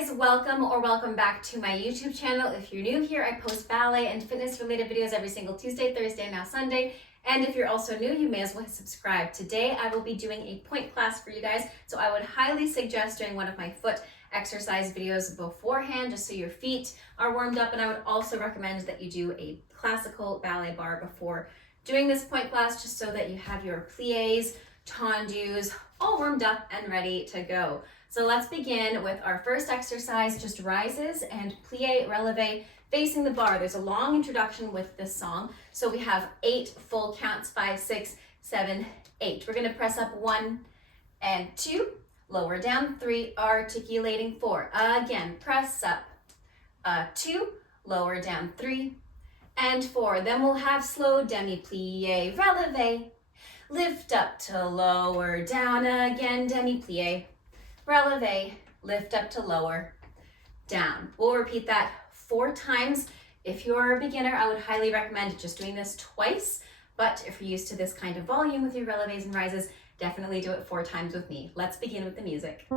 guys, welcome or welcome back to my YouTube channel. If you're new here, I post ballet and fitness related videos every single Tuesday, Thursday, and now Sunday. And if you're also new, you may as well subscribe. Today I will be doing a pointe class for you guys, so I would highly suggest doing one of my foot exercise videos beforehand, just so your feet are warmed up. And I would also recommend that you do a classical ballet barre before doing this pointe class, just so that you have your pliés, tendus all warmed up and ready to go. So let's begin with our first exercise, just rises and plie, releve, facing the barre. There's a long introduction with this song. So we have 8 full counts, 5, 6, 7, 8. We're gonna press up 1 and 2, lower down 3, articulating 4. Again, press up 2, lower down 3 and 4. Then we'll have slow demi-plie, releve, lift up to lower, down again, demi-plie, releve, lift up to lower, down. We'll repeat that 4 times. If you're a beginner, I would highly recommend just doing this twice, but if you're used to this kind of volume with your releves and rises, definitely do it 4 times with me. Let's begin with the music.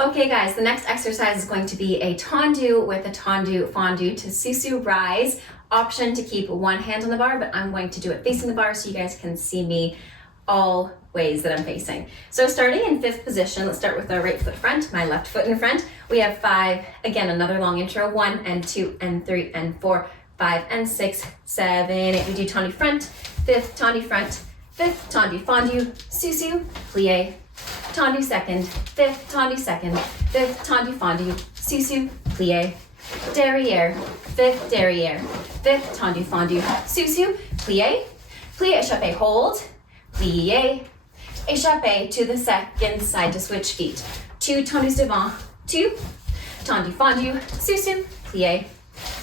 Okay guys, the next exercise is going to be a tendu with a tendu fondu to susu rise. Option to keep one hand on the barre, but I'm going to do it facing the barre so you guys can see me all ways that I'm facing. So starting in 5th position, let's start with our right foot front, my left foot in front. We have 5, again, another long intro, 1 and 2 and 3 and 4, 5 and 6, 7, 8. We do tendu front, 5th tendu front, 5th tendu fondu, susu, plie, tendu second, 5th tendu second, 5th tendu fondu, susu, plie, derrière, 5th derrière, 5th tendu fondu, susu, plie, plie, échappé, hold, plie, échappé to the second side to switch feet. 2 tendus devant, 2, tendu fondu, susu, plie,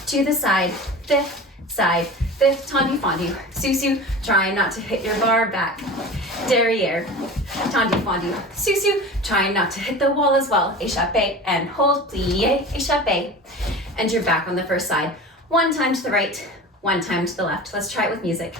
to the side, 5th side, 5th tendu fondu, susu, try not to hit your barre back, derrière, tendu fondu, susu, try not to hit the wall as well, échappé and hold, plie, échappé, and you're back on the first side. 1 time to the right, 1 time to the left. Let's try it with music.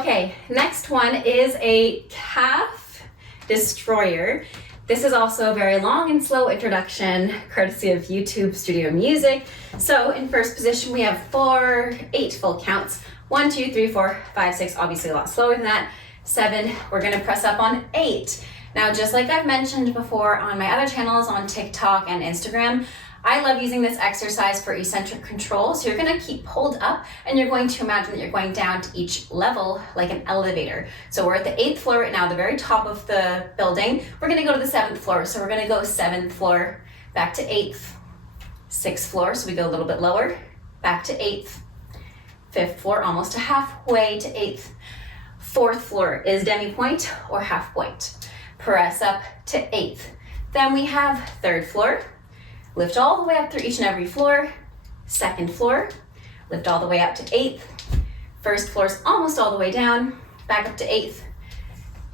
Okay, next one is a calf destroyer. This is also a very long and slow introduction, courtesy of YouTube Studio Music. So in first position, we have 8 full counts. 1, 2, 3, 4, 5, 6, obviously a lot slower than that. 7, we're gonna press up on 8. Now, just like I've mentioned before on my other channels on TikTok and Instagram, I love using this exercise for eccentric control. So you're gonna keep pulled up and you're going to imagine that you're going down to each level like an elevator. So we're at the 8th floor right now, the very top of the building. We're gonna go to the 7th floor. So we're gonna go 7th floor, back to 8th, 6th floor, so we go a little bit lower, back to 8th, 5th floor, almost halfway to 8th. 4th floor is demi-point or half point. Press up to 8th. Then we have 3rd floor. Lift all the way up through each and every floor. 2nd floor, lift all the way up to 8th. 1st floor is almost all the way down, back up to 8th.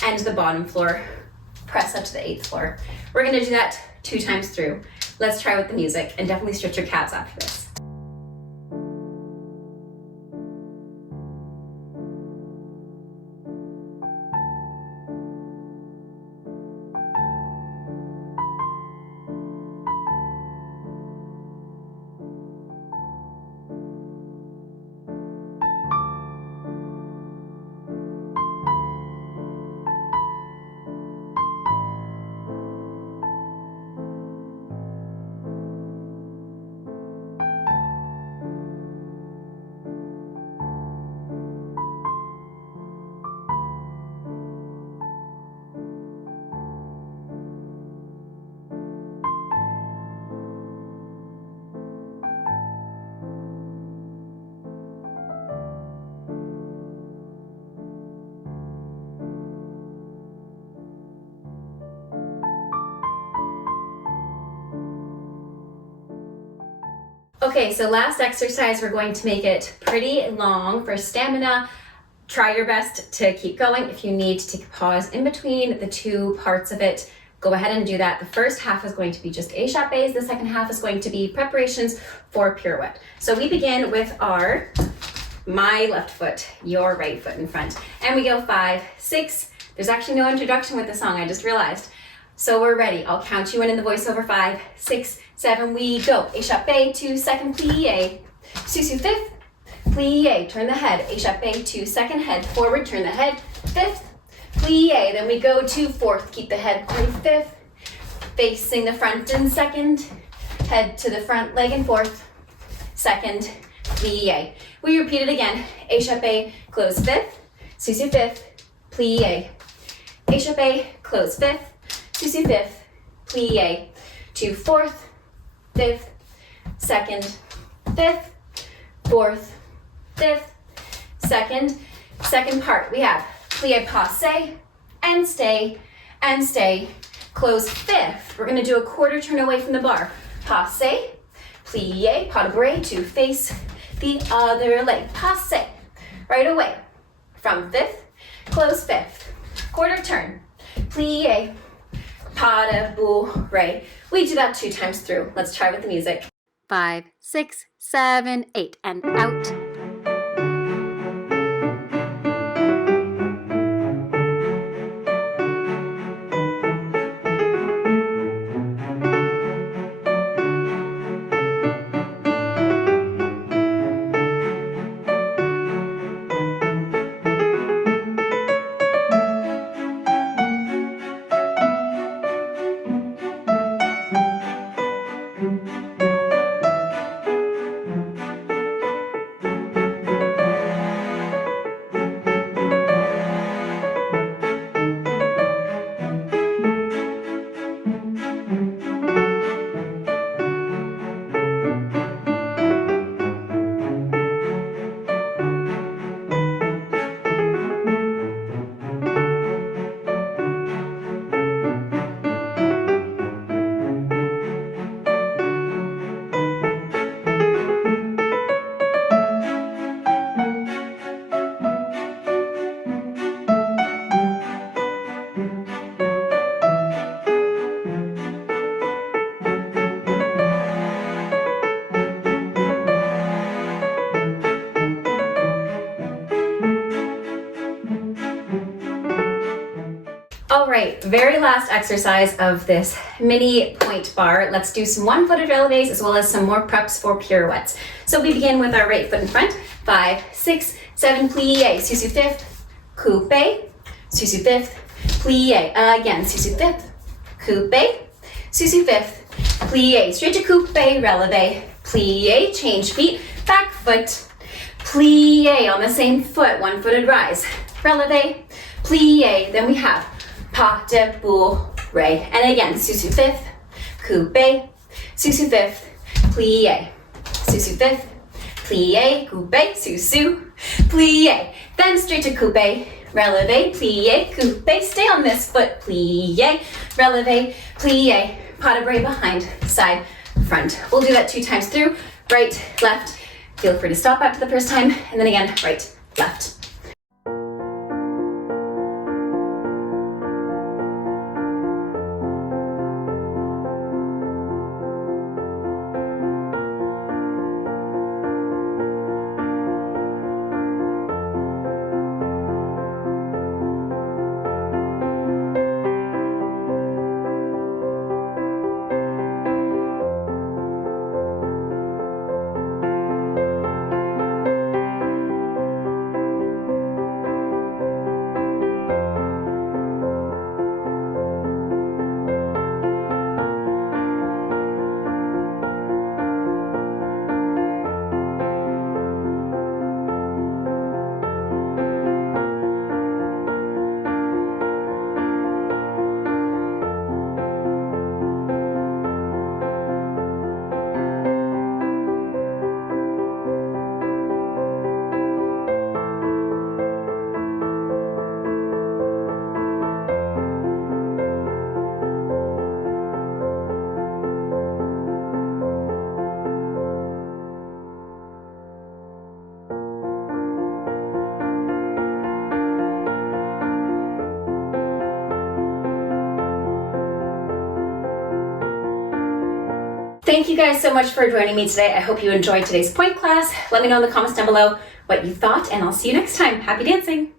And the bottom floor, press up to the 8th floor. We're gonna do that 2 times through. Let's try with the music, and definitely stretch your calves after this. Okay, so last exercise, we're going to make it pretty long for stamina. Try your best to keep going. If you need to take a pause in between the 2 parts of it, go ahead and do that. The first half is going to be just échappés. The second half is going to be preparations for pirouette. So we begin with my left foot, your right foot in front. And we go 5, 6. There's actually no introduction with the song, I just realized. So we're ready. I'll count you in the voiceover. 5, 6, 7, we go. Échappé, 2, 2nd, plie. Sous 5th, plie, turn the head. Échappé, 2, 2nd, head forward, turn the head. 5th, plie. Then we go to 4th, keep the head on 5th. Facing the front and 2nd. Head to the front leg and 4th. 2nd, plie. We repeat it again. Échappé, close 5th. Sous 5th, plie. Échappé, close 5th. Sous 5th, plie. To 4th, 5th, 2nd, 5th, 4th, 5th, 2nd. Second part, we have plie passe, and stay, close 5th. We're gonna do a quarter turn away from the bar. Passe, plie, pas de barre to face the other leg. Passe, right away. From 5th, close 5th. Quarter turn, plie, pas de barre. We do that 2 times through. Let's try with the music. 5, 6, 7, 8, and out. All right, very last exercise of this mini point barre. Let's do some one-footed releves as well as some more preps for pirouettes. So we begin with our right foot in front. 5, 6, 7, plie, sous fifth, coupe, sous fifth, plie. Again, sous fifth, coupe, sous fifth, plie. Straight to coupe, releve, plie, change feet, back foot, plie on the same foot, one-footed rise, releve, plie. Then we have pas de bourre. And again, sous fifth, coupe, sous fifth, plie, sous fifth, plie, coupe, sous, plie. Then straight to coupe, releve, plie, coupe. Stay on this foot, plie, releve, plie, pas de bourre behind, side, front. We'll do that 2 times through, right, left. Feel free to stop after the first time, and then again, right, left. Thank you guys so much for joining me today. I hope you enjoyed today's point class. Let me know in the comments down below what you thought, and I'll see you next time. Happy dancing!